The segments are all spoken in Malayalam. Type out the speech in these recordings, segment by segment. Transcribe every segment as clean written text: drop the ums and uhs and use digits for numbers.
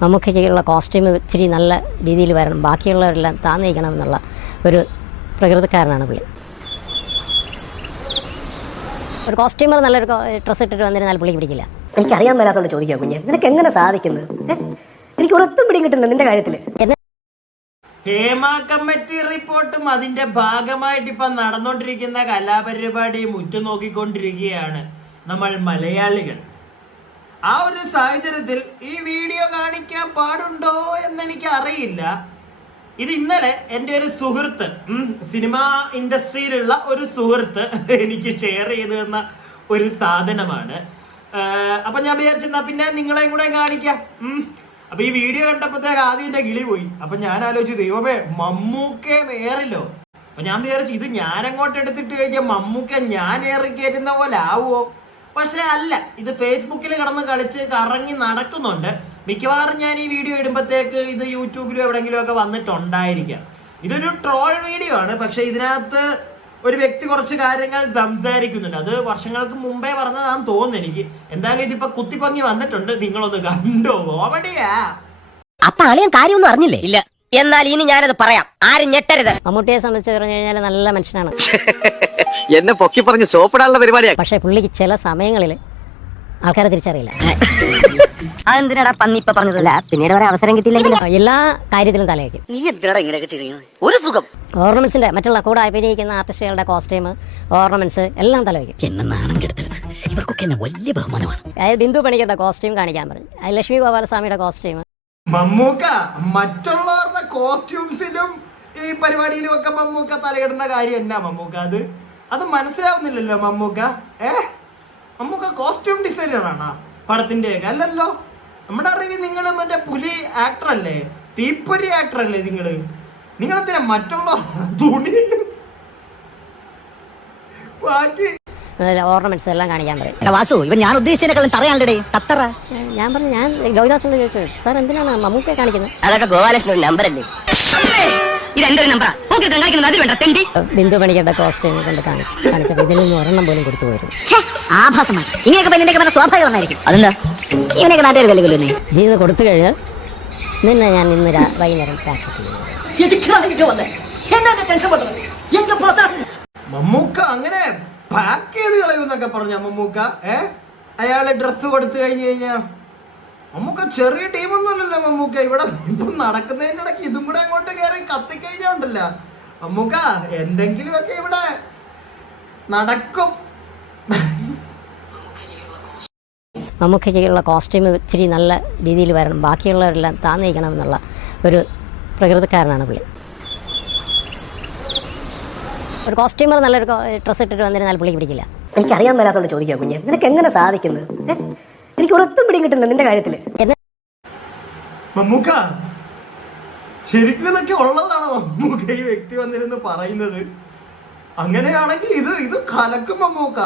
മമ്മൂക്കയ്ക്കുള്ള കോസ്റ്റ്യൂം ഇച്ചിരി നല്ല രീതിയിൽ വരണം, ബാക്കിയുള്ളവരെല്ലാം താന്നിരിക്കണം എന്നുള്ള ഒരു പ്രകൃതിക്കാരനാണ് പുള്ളി. ഒരു കോസ്റ്റ്യൂമർ നല്ലൊരു ഡ്രസ്സ് ഇട്ടിട്ട് വന്നിരുന്നാൽ പുള്ളിക്ക് പിടിക്കില്ല. എനിക്കറിയാൻ മേലാത്തോണ്ട് ചോദിക്കാം കുഞ്ഞെ, നിനക്ക് എങ്ങനെ സാധിക്കുന്നത്? എനിക്ക് ഒരൊത്തും പിടികിട്ടുന്നു നിന്റെ കാര്യത്തിൽ. ഹേമ കമ്മിറ്റി റിപ്പോർട്ടും അതിന്റെ ഭാഗമായിട്ട് ഇപ്പൊ നടന്നുകൊണ്ടിരിക്കുന്ന കലാപരിപാടിയും ഉറ്റുനോക്കിക്കൊണ്ടിരിക്കുകയാണ് നമ്മൾ മലയാളികൾ. ആ ഒരു സാഹചര്യത്തിൽ ഈ വീഡിയോ കാണിക്കാൻ പാടുണ്ടോ എന്നെനിക്ക് അറിയില്ല. ഇത് ഇന്നലെ എൻ്റെ ഒരു സുഹൃത്ത്, സിനിമാ ഇൻഡസ്ട്രിയിലുള്ള ഒരു സുഹൃത്ത് എനിക്ക് ഷെയർ ചെയ്തു തന്ന ഒരു സാധനമാണ്. അപ്പൊ ഞാൻ വിചാരിച്ചെന്നാ പിന്നെ നിങ്ങളെയും കൂടെ കാണിക്കാം. അപ്പൊ ഈ വീഡിയോ കണ്ടപ്പോഴത്തേക്ക് ആദ്യം എന്റെ കിളി പോയി. അപ്പൊ ഞാൻ ആലോചിച്ചു, ദൈവമേ മമ്മൂക്കയെ ഏറില്ലോ. അപ്പൊ ഞാൻ വിചാരിച്ചു ഇത് ഞാൻ അങ്ങോട്ട് എടുത്തിട്ട് കഴിഞ്ഞാൽ മമ്മൂക്ക ഞാൻ ഏറി കയറ്റുന്ന പോലെ ആവുമോ? പക്ഷെ അല്ല, ഇത് ഫേസ്ബുക്കിൽ കിടന്ന് കളിച്ച് കറങ്ങി നടക്കുന്നുണ്ട്. മിക്കവാറും ഞാൻ ഈ വീഡിയോ ഇടുമ്പോഴത്തേക്ക് ഇത് യൂട്യൂബിലും എവിടെയെങ്കിലും ഒക്കെ വന്നിട്ടുണ്ടായിരിക്കാം. ഇതൊരു ട്രോൾ വീഡിയോ ആണ്. പക്ഷെ ഇതിനകത്ത് ഒരു വ്യക്തി കുറച്ച് കാര്യങ്ങൾ സംസാരിക്കുന്നുണ്ട്. അത് വർഷങ്ങൾക്ക് മുമ്പേ പറഞ്ഞതാണെന്ന് തോന്നുന്നു എനിക്ക്. എന്തായാലും ഇതിപ്പോ കുത്തിപ്പൊങ്ങി വന്നിട്ടുണ്ട്, നിങ്ങളൊന്ന് കണ്ടോ. ഓവടിയാ. അപ്പൊ അളിയൻ കാര്യമൊന്നും അറിഞ്ഞില്ലേ? ഇല്ല. എന്നാൽ ഇനി ഞാനത് പറയാം, ആരും ഞെട്ടരുത്. മമ്മൂട്ടിയെ സംബന്ധിച്ച് പറഞ്ഞു കഴിഞ്ഞാൽ നല്ല മനുഷ്യനാണ്. എന്നെ പൊക്കി പറഞ്ഞ് സോപ്പിടാനുള്ള പരിപാടിയാണ്. പക്ഷെ പുള്ളിക്ക് ചില സമയങ്ങളിൽ ആൾക്കാരെ തിരിച്ചറിയില്ല. അതെന്തിനാടാ പന്നി ഇപ്പൊ പറഞ്ഞതല്ല, പിന്നീട് വരെ അവസരം കിട്ടിയില്ലെങ്കിലും എല്ലാ കാര്യത്തിലും തലവയ്ക്കും. നീ എന്തിനാടാ ഇങ്ങനെയൊക്കെ ചെയ്യുന്നത്? ഒരു സുഖം. ഓർണമെന്റ്സിന്റെ മറ്റുള്ള കൂടെ അഭിനയിക്കുന്ന ആർട്ടിസ്റ്റുകളുടെ കോസ്റ്റ്യൂം, ഓർണമെന്റ്സ് എല്ലാം തലവയ്ക്കും. എന്നെ നാണം കെടുത്തരുത്, ഇവർക്കൊക്കെ എന്നെ വലിയ ബഹുമാനമാണ്. അതായത് ബിന്ദു പണിക്കരുടെ കോസ്റ്റ്യൂം കാണിക്കാൻ പറഞ്ഞു, ലക്ഷ്മി ഗോപാലസ്വാമിയുടെ കോസ്റ്റ്യൂം. മമ്മൂക്ക മറ്റുള്ളവരുടെ കോസ്റ്റ്യൂംസിലും ഈ പരിപാടിയിലും ഒക്കെ മമ്മൂക്ക തലയിടുന്ന കാര്യം എന്നാ മമ്മൂക്ക? അത് മനസ്സിലാവുന്നില്ലല്ലോ മമ്മൂക്ക. മമ്മൂക്ക കോസ്റ്റ്യൂം ഡിസൈനർ ആണോ പടത്തിന്റെ ഒക്കെ? അല്ലല്ലോ. നമ്മുടെ അറിവിൽ നിങ്ങൾ മറ്റേ പുലി ആക്ടർ അല്ലേ, തീപ്പൊരി ആക്ടർ അല്ലേ നിങ്ങളെന്തിനാ മറ്റുള്ള തുണിയിലും ബാക്കി ഓർണമെന്റ്സ് എല്ലാം കാണിക്കാൻ പറയും. വാസു, ഇവൻ ഞാൻ ഉദ്ദേശിച്ചതിനേക്കാളും തറയാണല്ലേ തത്തറ. ഞാൻ പറഞ്ഞു, ഞാൻ ഗൗരിദാസിനോട് ചോദിച്ചു, സാർ എന്തിനാണ് മമ്മൂക്കയെ കാണിക്കുന്നത്? അതൊക്കെ ഗോപാലകൃഷ്ണൻ നമ്പർ അല്ലേ? ബിന്ദു പണിക്കരുടെ കോസ്റ്റ്യൂം കൊണ്ട് കാണിച്ചപ്പോൾ ഇതിൽ നിന്ന് ഒരെണ്ണം പോലും കൊടുത്തു പോയിരുന്നു. ആഭാസമാണ്. ഇങ്ങനെയൊക്കെ പെണ്ണിന്റെ സ്വാഭാവികമായിരിക്കും. അതെന്താ ഇവനൊക്കെ നാട്ടുകാർ കളിക്കല്ലോ? ഇതിന്ന് കൊടുത്തു കഴിഞ്ഞാൽ നിന്നെ ഞാൻ ഇന്ന് വൈകുന്നേരം പാക്ക് മമ്മൂക്ക അങ്ങനെ പാക്ക് ചെയ്ത് കളയുന്നൊക്കെ പറഞ്ഞ മമ്മൂക്ക. അയാളെ ഡ്രസ്സ് കൊടുത്തു കഴിഞ്ഞാ മമ്മൂക്ക ചെറിയ ടീമൊന്നും അല്ലല്ലോ മമ്മൂക്ക. ഇവിടെ ഇപ്പം നടക്കുന്നതിൻ്റെ ഇടയ്ക്ക് ഇതും കൂടെ അങ്ങോട്ട് കയറി കത്തിക്കഴിഞ്ഞോണ്ടല്ല മമ്മൂക്ക, എന്തെങ്കിലുമൊക്കെ ഇവിടെ നടക്കും. മമ്മൂക്കയ്ക്കുള്ള കോസ്റ്റ്യൂം ഇച്ചിരി നല്ല രീതിയിൽ വരണം, ബാക്കിയുള്ളവരെല്ലാം താന്നിരിക്കണം എന്നുള്ള ഒരു പ്രകൃതിക്കാരനാണ് പുള്ളി. ഒരു കോസ്റ്റ്യൂമർ നല്ലൊരു ഡ്രസ്സ് ഇട്ടിട്ട് വന്നിരുന്നാൽ പുള്ളിക്ക് പിടിക്കില്ല. എനിക്കറിയാൻ മേലാത്തോണ്ട് ചോദിക്കാം കുഞ്ഞെ, നിനക്ക് എങ്ങനെ സാധിക്കുന്നത്? എനിക്ക് ഒരൊത്തും പിടികിട്ടുന്നു നിന്റെ കാര്യത്തിൽ. മമ്മൂക്ക ശരിക്കും ഇതൊക്കെ ഉള്ളതാണോ മമ്മൂക്ക ഈ വ്യക്തി വന്നിരുന്ന് പറയുന്നത്? അങ്ങനെയാണെങ്കിൽ ഇത് കലക്കും മമ്മൂക്ക.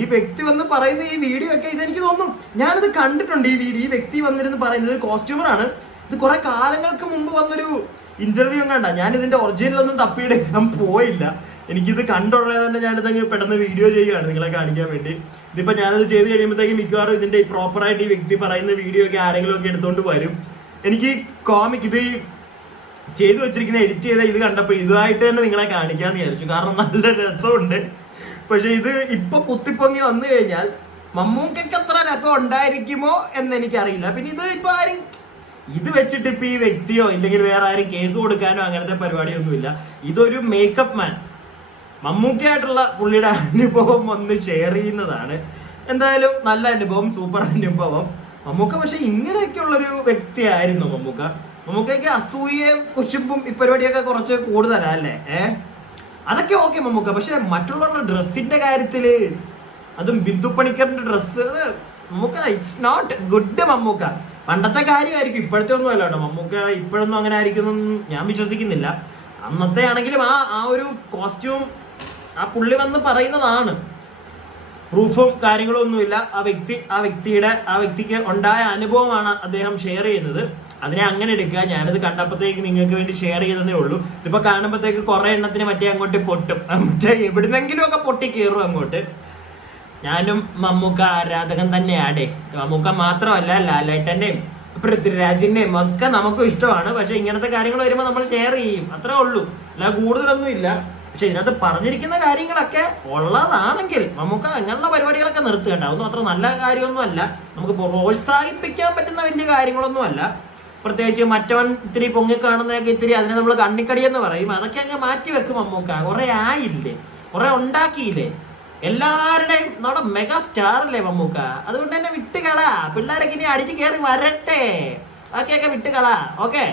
ഈ വ്യക്തി വന്ന് പറയുന്ന ഈ വീഡിയോ ഒക്കെ ഇതെനിക്ക് തോന്നുന്നു ഞാനിത് കണ്ടിട്ടുണ്ട്. ഈ വ്യക്തി വന്നിരുന്ന് പറയുന്നത് ഒരു കോസ്റ്റ്യൂമറാണ്. ഇത് കുറെ കാലങ്ങൾക്ക് മുമ്പ് വന്നൊരു ഇന്റർവ്യൂ കണ്ട. ഞാൻ ഇതിന്റെ ഒറിജിനലൊന്നും തപ്പിയെടുക്കാൻ പോയില്ല. എനിക്കിത് കണ്ടുള്ളത് തന്നെ ഞാനിതങ്ങ് പെട്ടെന്ന് വീഡിയോ ചെയ്യുകയാണ് നിങ്ങളെ കാണിക്കാൻ വേണ്ടി. ഇതിപ്പോ ഞാനത് ചെയ്ത് കഴിയുമ്പോഴത്തേക്ക് മിക്കവാറും ഇതിന്റെ പ്രോപ്പറായിട്ട് ഈ വ്യക്തി പറയുന്ന വീഡിയോ ഒക്കെ ആരെങ്കിലും ഒക്കെ എടുത്തോണ്ട് വരും. എനിക്ക് കോമിക് ഇത് ചെയ്തു വെച്ചിരിക്കുന്ന എഡിറ്റ് ചെയ്ത ഇത് കണ്ടപ്പോൾ ഇതുമായിട്ട് തന്നെ നിങ്ങളെ കാണിക്കാന്ന് വിചാരിച്ചു. കാരണം നല്ല രസമുണ്ട്. പക്ഷെ ഇത് ഇപ്പൊ കുത്തിപ്പൊങ്ങി വന്നു കഴിഞ്ഞാൽ മമ്മൂക്കയ്ക്ക് അത്ര രസം ഉണ്ടായിരിക്കുമോ എന്ന് എനിക്കറിയില്ല. പിന്നെ ഇത് ഇപ്പൊ ആരും ഇത് വെച്ചിട്ട് ഇപ്പൊ ഈ വ്യക്തിയോ ഇല്ലെങ്കിൽ വേറെ ആരും കേസ് കൊടുക്കാനോ അങ്ങനത്തെ പരിപാടിയൊന്നുമില്ല. ഇതൊരു മേക്കപ്പ് മാൻ മമ്മൂക്കയായിട്ടുള്ള പുള്ളിയുടെ അനുഭവം ഒന്ന് ഷെയർ ചെയ്യുന്നതാണ്. എന്തായാലും നല്ല അനുഭവം, സൂപ്പർ അനുഭവം മമ്മൂക്ക. പക്ഷെ ഇങ്ങനെയൊക്കെയുള്ളൊരു വ്യക്തിയായിരുന്നു മമ്മൂക്കയ്ക്ക് അസൂയയും കുശുമ്പും ഈ പരിപാടിയൊക്കെ കുറച്ച് കൂടുതലല്ലേ? അതൊക്കെ ഓക്കെ മമ്മൂക്ക. പക്ഷെ മറ്റുള്ളവരുടെ ഡ്രസ്സിന്റെ കാര്യത്തില്, അതും ബിന്ദു പണിക്കറിന്റെ dress, Mammukka it's not good Mammukka. പണ്ടത്തെ കാര്യമായിരിക്കും, ഇപ്പോഴത്തെ ഒന്നും അല്ല കേട്ടോ. മമ്മൂക്ക ഇപ്പോഴൊന്നും അങ്ങനെ ആയിരിക്കും ഞാൻ വിശ്വസിക്കുന്നില്ല. അന്നത്തെ ആണെങ്കിലും ആ ഒരു കോസ്റ്റ്യൂം ആ പുള്ളി വന്ന് പറയുന്നതാണ്. പ്രൂഫും കാര്യങ്ങളും ഒന്നുമില്ല. ആ വ്യക്തിക്ക് ഉണ്ടായ അനുഭവമാണ് അദ്ദേഹം ഷെയർ ചെയ്യുന്നത്. അതിനെ അങ്ങനെ എടുക്കുക. ഞാനത് കണ്ടപ്പോഴത്തേക്ക് നിങ്ങൾക്ക് വേണ്ടി ഷെയർ ചെയ്തതേ ഉള്ളൂ. ഇതിപ്പോ കാണുമ്പോഴത്തേക്ക് കുറെ എണ്ണത്തിന് മറ്റേ അങ്ങോട്ട് പൊട്ടും, മറ്റേ എവിടുന്നെങ്കിലും ഒക്കെ പൊട്ടി കയറും അങ്ങോട്ട്. ഞാനും മമ്മൂക്ക ആരാധകൻ തന്നെയാടേ. മമ്മൂക്ക മാത്രമല്ല, ലാലേട്ടന്റെയും പൃഥ്വിരാജിന്റെയും ഒക്കെ നമുക്കും ഇഷ്ടമാണ്. പക്ഷെ ഇങ്ങനത്തെ കാര്യങ്ങൾ വരുമ്പോൾ നമ്മൾ ഷെയർ ചെയ്യും, അത്രേ ഉള്ളൂ, അല്ല കൂടുതലൊന്നും ഇല്ല. പക്ഷെ ഇതിനകത്ത് പറഞ്ഞിരിക്കുന്ന കാര്യങ്ങളൊക്കെ ഉള്ളതാണെങ്കിൽ നമുക്ക് അങ്ങനെയുള്ള പരിപാടികളൊക്കെ നിർത്തുകണ്ട. അതൊന്നും അത്ര നല്ല കാര്യമൊന്നും അല്ല, നമുക്ക് പ്രോത്സാഹിപ്പിക്കാൻ പറ്റുന്ന വലിയ കാര്യങ്ങളൊന്നും അല്ല. പ്രത്യേകിച്ച് മറ്റവൻ ഇത്തിരി പൊങ്ങിക്കാണുന്നതൊക്കെ ഇത്തിരി അതിനെ നമ്മൾ കണ്ണിക്കടി എന്ന് പറയും, അതൊക്കെ അങ്ങ് മാറ്റി വെക്കും. മമ്മൂക്ക കുറെ ആയില്ലേ, കുറെ ഉണ്ടാക്കിയില്ലേ, എല്ലാവരുടെയും നമ്മുടെ മെഗാ സ്റ്റാർ അല്ലേ മമ്മൂക്ക. അതുകൊണ്ട് തന്നെ വിട്ടുകള, പിള്ളേരൊക്കെ ഇനി അടിച്ചു കയറി വരട്ടെ, ബാക്കിയൊക്കെ വിട്ടുകള. ഓക്കെ.